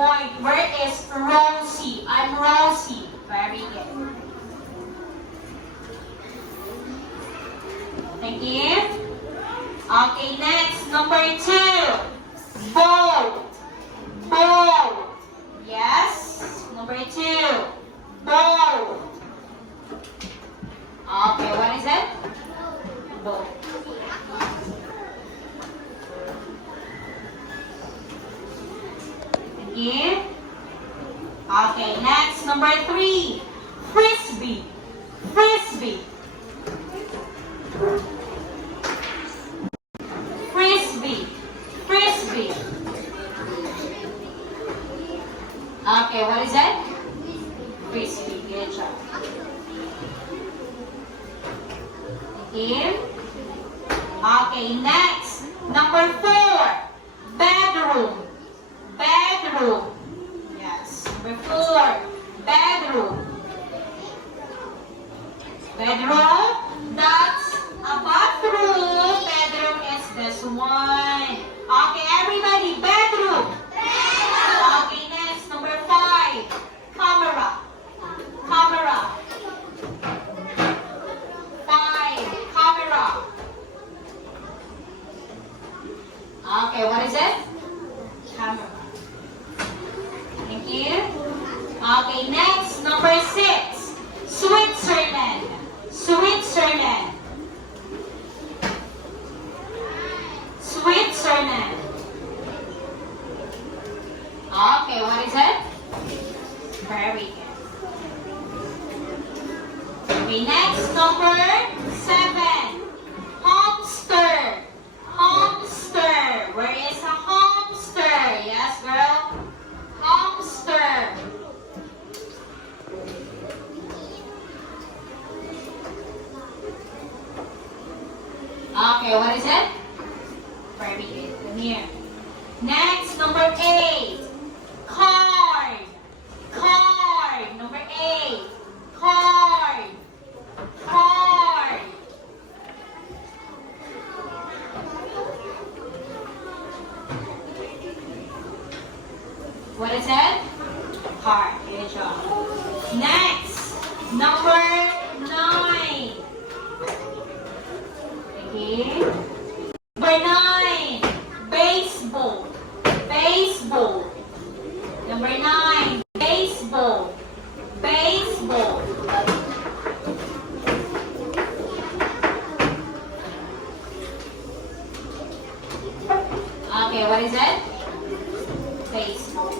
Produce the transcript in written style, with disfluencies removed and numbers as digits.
point. Where is Rosie? I'm Rosie. Very good. Thank you. Okay, next, number 2. Bold. Bold. Yes. Number 2. Bold. Okay, what is it? Bold. Thank you. Okay, next, number 3. Frisbee. Frisbee. Frisbee. Frisbee. Okay, what is it? Frisbee. Good job. Thank you. Okay, next. Number 4. Bedroom. Bedroom. Yes. Number 4. Bedroom. Bedroom. That's a bathroom. Bedroom is this one. Okay, everybody. Bedroom. Okay, next. Number 5. Camera. Camera. 5. Camera. Okay, what is it? Camera. Thank you. Okay, next, number 6. Switzerland. Switzerland. Switzerland. Okay, what is it? Very good. Okay, next, number 7. Hamster. Hamster. Where is a hamster? Yes, girl. Hamster. Okay, what is it? Very good. Come here. Next, number 8. Card. Card. Number 8. Card. Card. What is it? Card. Good job. Next, number 9. Okay. Number 9. Baseball. Baseball. Number 9. Baseball. Baseball. Okay, what is it? Baseball.